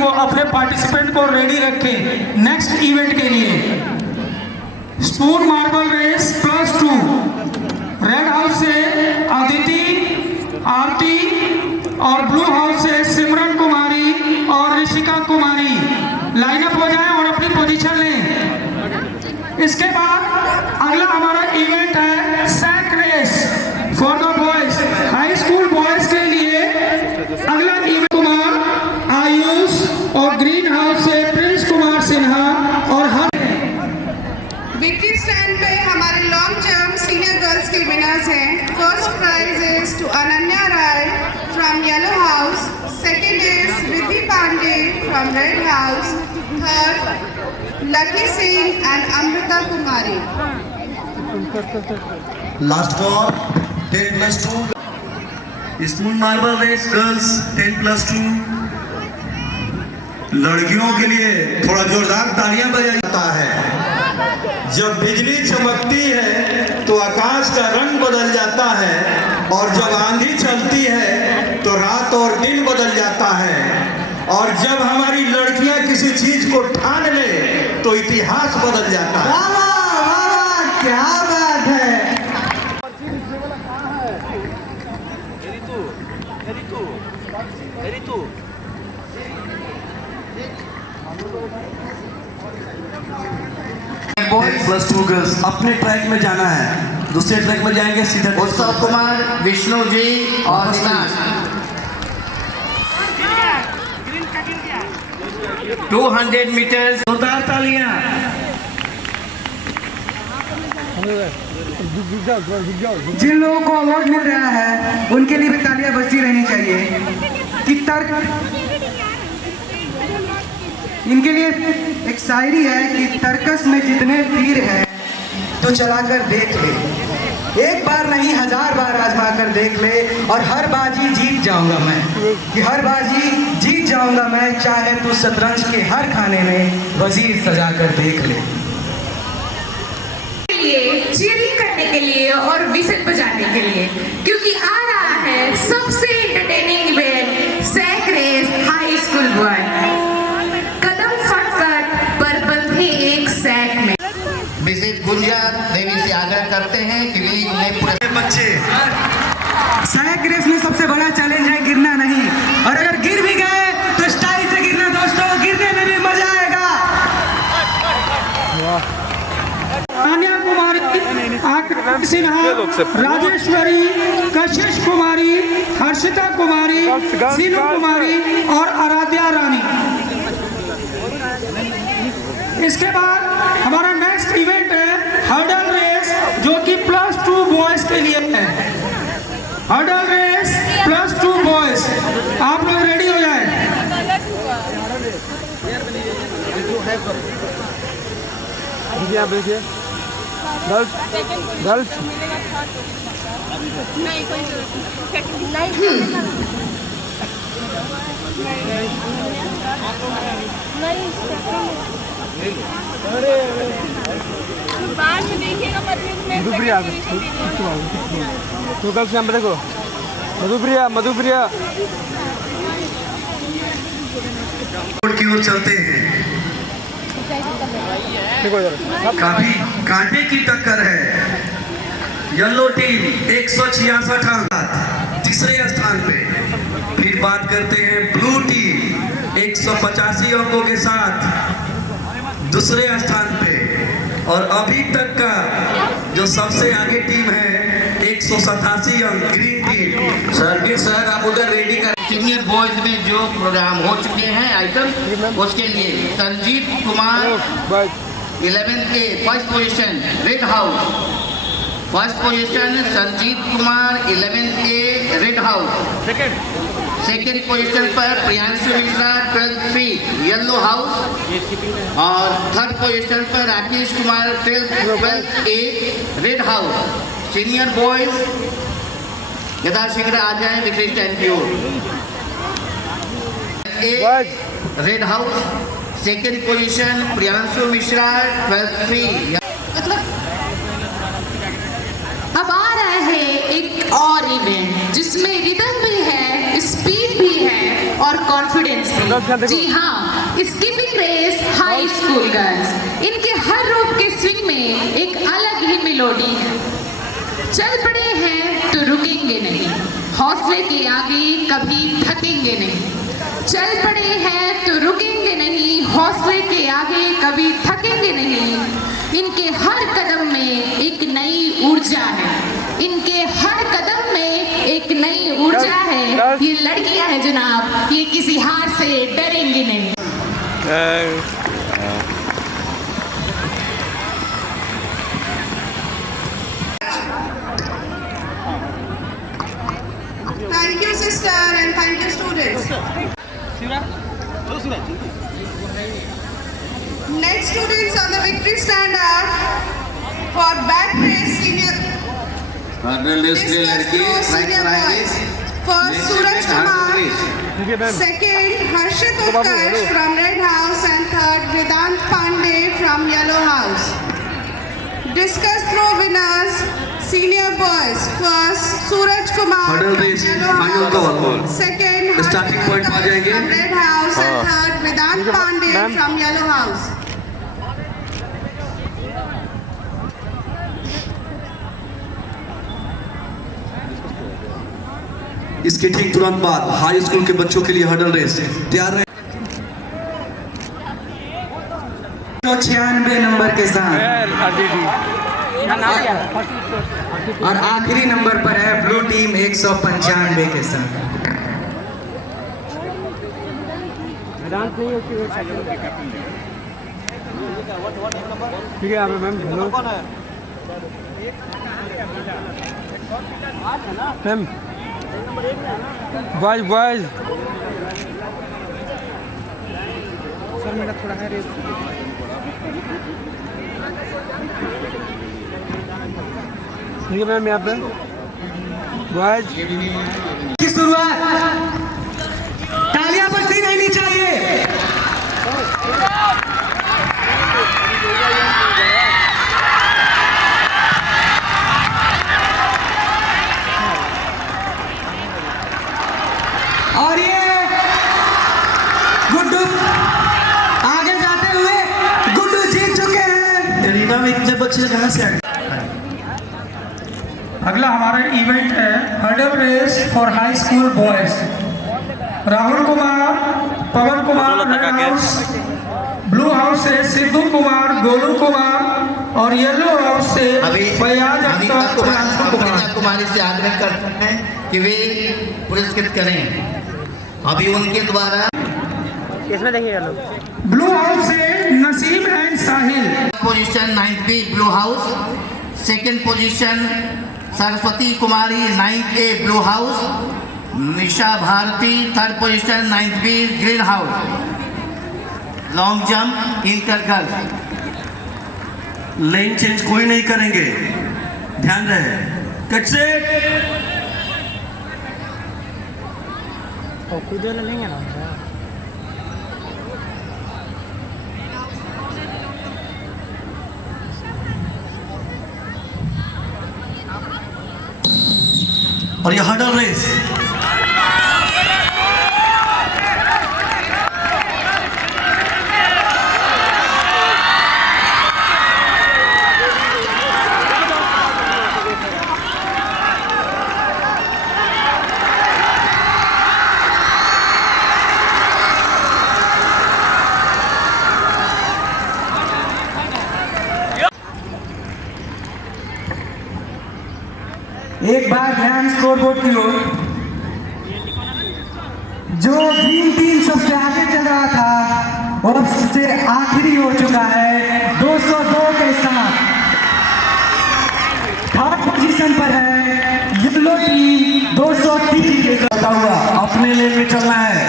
वो अपने पार्टिसिपेंट को रेडी रखें नेक्स्ट इवेंट के लिए। Spoon marble race +2 red house से अदिति, आरती और ब्लू हाउस से सिमरन कुमारी और ऋषिका कुमारी लाइनअप हो जाएं और अपनी पोजीशन लें। इसके बाद अगला हमारा इवेंट है sack race for the boys, high school boys के लिए। अगला इवेंट कुमार आयुष और ग्रीन हाउस से प्रिंस कुमार सिन्हा और हर विक्ट्री स्टैंड पे हमारे लॉन्ग जंप सीनियर गर्ल्स के विनर्स हैं। First prize is to Ananya Rai from yellow house, second is Riddhi Pandey from red house, third Lucky Singh and Amrita Kumari. Last call 10+2 spoon marble race girls 10+2। लड़कियों के लिए थोड़ा जोरदार तालियां बजाई जाता है। जब बिजली चमकती है तो आकाश का रंग बदल जाता है, और जब आंधी चलती है तो रात और दिन बदल जाता है, और जब हमारी लड़कियां किसी चीज को ठान ले तो इतिहास बदल जाता है। वाह वाह, क्या बात है। +2 गर्ल्स अपने ट्रैक में जाना है, दूसरे ट्रैक में जाएंगे सीधा। उत्सव कुमार, विष्णु जी और विकास 200 मीटर्स। जोरदार तालियां। जिन लोगों को अवार्ड मिल रहा है उनके लिए भी तालियां बजती रहनी चाहिए। कि तर्क इनके लिए एक शायरी है कि तर्कस में जितने तीर हैं तो चलाकर देख ले, एक बार नहीं 1000 बार आजमा कर देख ले, और हर बाजी जीत जाऊंगा मैं, कि हर बाजी जीत जाऊंगा मैं, चाहे तू शतरंज के हर खाने में वजीर सजा कर देख ले। चीयरिंग करने के लिए और विसल बजाने के लिए, क्योंकि आ रहा है सबसे entertaining event sack race high school boy. कदम फटफट पर बंधे एक सैक में। मिसेज गुंजा देवी से आग्रह करते हैं कि वे उन्हें पूरे बच्चे सैक रेस में सबसे बड़ा चैलेंज है गिरना नहीं, और अगर गिर भी गए तो स्टाइल से गिरना दोस्तों, गिरने में भी मजा आएगा। तान्या कुमारी, आकृति सिन्हा, राजेश्वरी, कशिश कुमारी, हर्षिता कुमारी, सीनू कुमारी और आराध्या रानी। इसके बाद हमारा नेक्स्ट इवेंट है हर्डल रेस, जो कि +2 बॉयज के लिए है। हर्डल रेस +2 बॉयज, आप लोग रेडी हो जाए। गर्ल्स मधुप्रिया तो गर्ल्स नंबर देखो, मधुप्रिया की ओर चलते हैं। काफी कांटे की टक्कर है। येलो टीम 166 अंक तीसरे स्थान पे। फिर बात करते हैं ब्लू टीम 185 अंकों के साथ दूसरे स्थान पे, और अभी तक का जो सबसे आगे टीम है 187 अंक ग्रीन टीम। सर आप उधर रेडी कर। सीनियर बॉयज में जो प्रोग्राम हो चुके हैं आइटम, उसके लिए संजीत कुमार 11th के first position red house. First position Sanjeet Kumar 11th के रेड हाउस। सेकेंड पोजीशन पर प्रियांशु मिश्रा 12th फी येलो हाउस, और थर्ड पोजीशन पर Rakesh Kumar 12th A red house. Senior boys यथाशीघ्र आ जाएं विक्ट्री स्टैंड की ओर। Red house second position Priyanshu Mishra 12th फी। अब आ रहा है एक और इवेंट जिसमें रिदम भी है, स्पीड भी है और कॉन्फिडेंस भी। जी हाँ, skipping race high school girls, इनके हर रूप के स्विंग में एक अलग ही मेलोडी है। चल पड़े हैं तो रुकेंगे नहीं, हौसले के आगे कभी थकेंगे नहीं। चल पड़े हैं तो रुकेंगे नहीं, हौसले के आगे कभी थकेंगे नहीं। इनके हर कदम में एक नई ऊर्जा है, इनके हर कदम में एक नई ऊर्जा है। ये लड़कियां हैं जनाब, ये किसी हार से डरेंगी नहीं। Thank you, sister, and thank you, students. Next students on the victory stand are for back race senior. Discus throw senior boys. First, Suraj Kumar. Second, Harshit Utkarsh from Red House, and third, Vedant Pandey from Yellow House. Discus throw winners. Senior boys, first Suraj Kumar Hurdle from race, Yellow final House. call. Second, Starting Harshit point uh Utkarsh जाएंगे। from Red House, and third, Vedant Pandey from Yellow House. इसके ठीक तुरंत बाद high school के बच्चों के लिए hurdle race तैयार रहे। 96 नंबर के साथ और आखिरी नंबर पर है ब्लू टीम 195 के साथ। ठीक है आप ma'am, hello ma'am, boys boys sir मेरा थोड़ा है रेस। ठीक है मैम, यहाँ पे बॉयज की शुरुआत तालियां बजती रहनी चाहिए। और ये गुड्डू आगे जाते हुए गुड्डू जीत चुके हैं। एरिना में इतने बच्चे कहाँ से आए? अगला हमारा इवेंट है hurdle race for high school boys. Rahul Kumar, Pawan Kumar red house, blue house से सिद्धू कुमार, गोलू कुमार और येलो हाउस से फैयाज अख्तर, प्रियांशु कुमार। कुमारी से आग्रह करते हैं कि वे पुरस्कृत करें। अभी उनके द्वारा इसमें देखिएगा लोग। ब्लू हाउस से Naseem and Sahil. Position 9B blue house, second position Saraswati Kumari 9A blue house, Nisha Bharti third position 9B green house. Long jump inter girls. Lane change कोई नहीं करेंगे, ध्यान रहे। कट से खुद लेंगे ना। और ये हर्डल रेस एक बार ध्यान स्कोरबोर्ड की ओर। जो ग्रीन टीम सबसे आगे चल रहा था वो अब सबसे आखिरी हो चुका है 202 के साथ। थर्ड पोजीशन पर है येलो टीम 203 के साथ। हुआ अपने लेन में चलना है।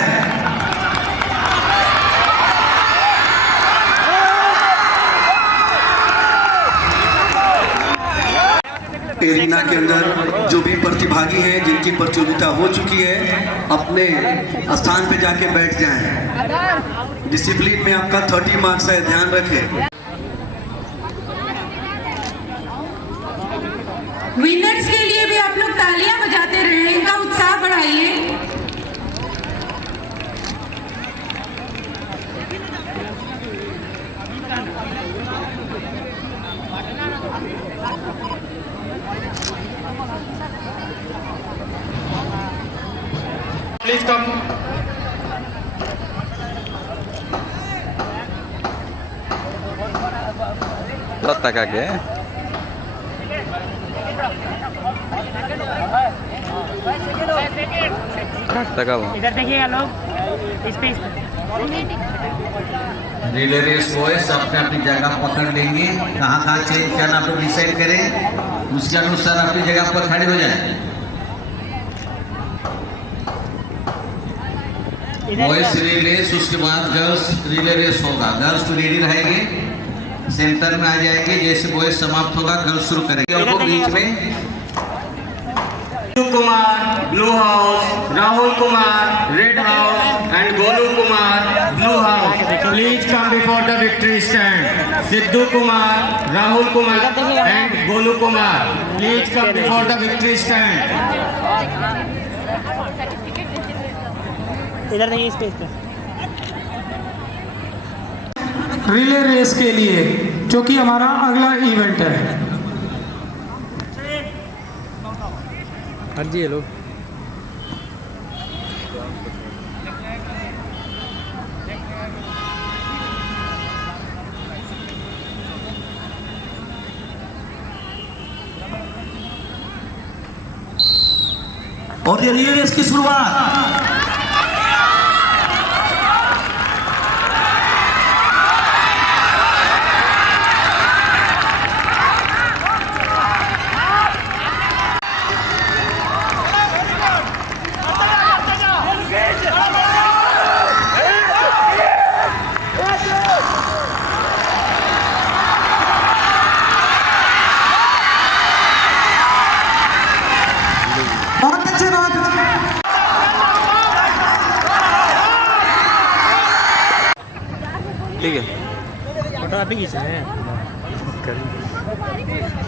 एरिना के अंदर जो भी प्रतिभागी हैं जिनकी प्रतियोगिता हो चुकी है अपने स्थान पे जाके बैठ जाएं। डिसिप्लिन में आपका 30 मार्क्स है, ध्यान रखें। विनर्स के लिए भी आप लोग तालियां बजाते रहे, इनका उत्साह बढ़ाइए। Please come. Taca के इधर देखिएगा लोग इस पे रिले रेस बॉयज अपने अपनी जगह पकड़ लेंगे, कहाँ चेंज करना आप लोग डिसाइड करें, उसके अनुसार अपनी जगह पर खड़े हो जाएं। बॉयज रिले रेस, उसके बाद गर्ल्स रिले रेस होगा। गर्ल्स तो रेडी रहेंगे, सेंटर में आ जाएंगे, जैसे बॉयज समाप्त होगा गर्ल्स शुरू करेंगे। और वो बीच में Kumar, Blue House, Rahul Kumar, Red House, and Golu Kumar, Blue House. Please come before the victory stand. Sidhu Kumar, Rahul Kumar, and Golu Kumar. Please come before the victory stand. इधर देखिए space पे। Relay race के लिए जो कि हमारा अगला event है। हाँ जी हेलो। और ये रिले रेस की शुरुआत ठीक है। फोटो आप ही खींच रहे हैं।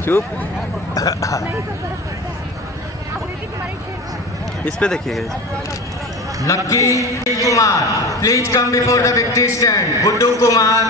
चुप। इस पे देखिएगा। Lucky Kumar, please come before the victory stand. Guddu Kumar,